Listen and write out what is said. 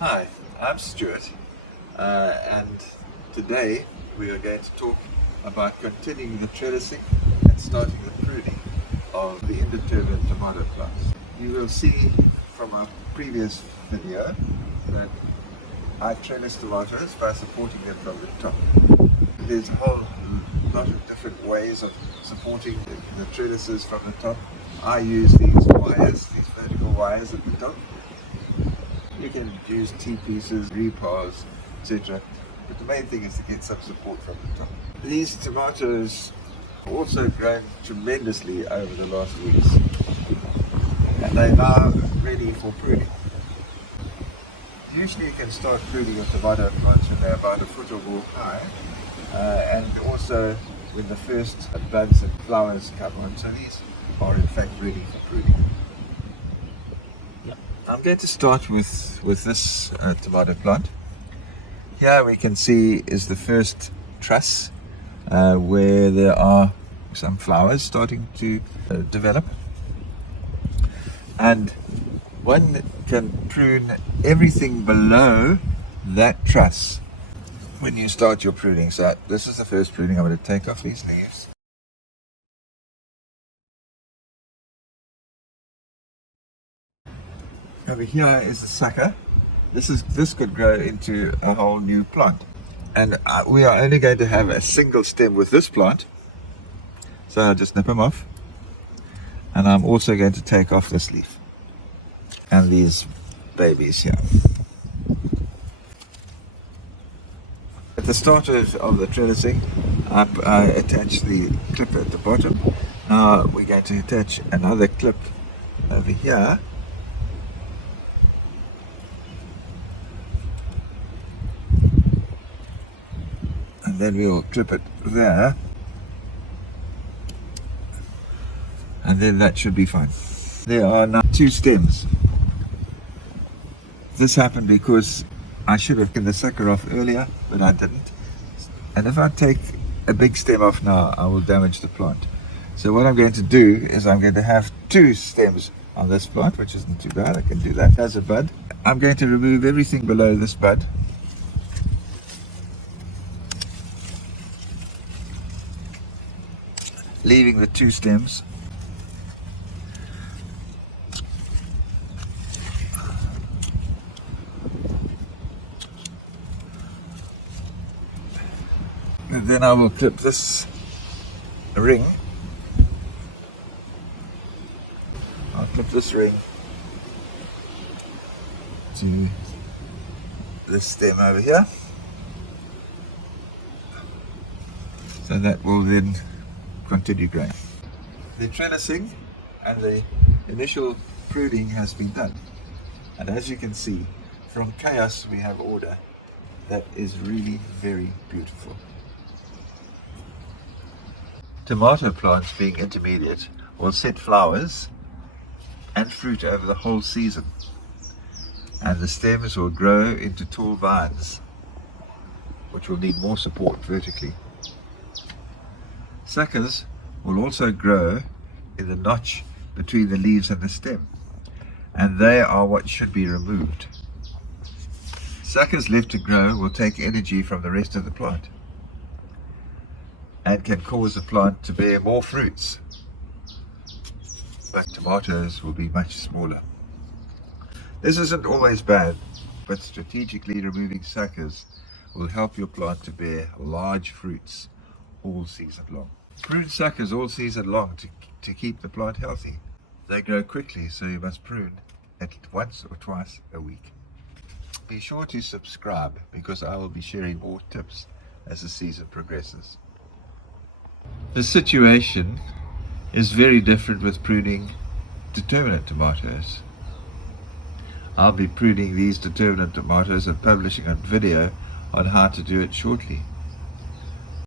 Hi, I'm Stuart, and today we are going to talk about continuing the trellising and starting the pruning of the indeterminate tomato plants. You will see from our previous video that I trellis tomatoes by supporting them from the top. There's a whole lot of different ways of supporting the trellises from the top. I use these wires, these vertical wires at the top. You can use T-pieces, repars, etc. But the main thing is to get some support from the top. These tomatoes have also grown tremendously over the last weeks, and they're now ready for pruning. Usually you can start pruning your tomato plants when they're about a foot or more high, and also when the first buds and flowers come on. So these are in fact ready for pruning. I'm going to start with this tomato plant. Here we can see is the first truss where there are some flowers starting to develop. And one can prune everything below that truss when you start your pruning. So this is the first pruning. I'm going to take off these leaves. Over here is the sucker. This could grow into a whole new plant. And we are only going to have a single stem with this plant. So I'll just nip them off. And I'm also going to take off this leaf. And these babies here. At the start of the trellising, I attach the clip at the bottom. Now we're going to attach another clip over here. And then we'll clip it there, and then that should be fine. There are now two stems. This happened because I should have taken the sucker off earlier, but I didn't. And if I take a big stem off now, I will damage the plant. So what I'm going to do is I'm going to have two stems on this plant, which isn't too bad. I can do that as a bud. I'm going to remove everything below this bud. Leaving the two stems. And then I will clip this ring. I'll clip this ring to this stem over here. So that will then continue growing. The trellising and the initial pruning has been done, and as you can see, from chaos we have order. That is really very beautiful. Tomato plants, being intermediate, will set flowers and fruit over the whole season, and the stems will grow into tall vines which will need more support vertically. Suckers will also grow in the notch between the leaves and the stem, and they are what should be removed. Suckers left to grow will take energy from the rest of the plant and can cause the plant to bear more fruits, but tomatoes will be much smaller. This isn't always bad, but strategically removing suckers will help your plant to bear large fruits all season long. Prune suckers all season long to keep the plant healthy. They grow quickly, so you must prune at once or twice a week. Be sure to subscribe, because I will be sharing more tips as the season progresses. The situation is very different with pruning determinate tomatoes. I'll be pruning these determinate tomatoes and publishing a video on how to do it shortly.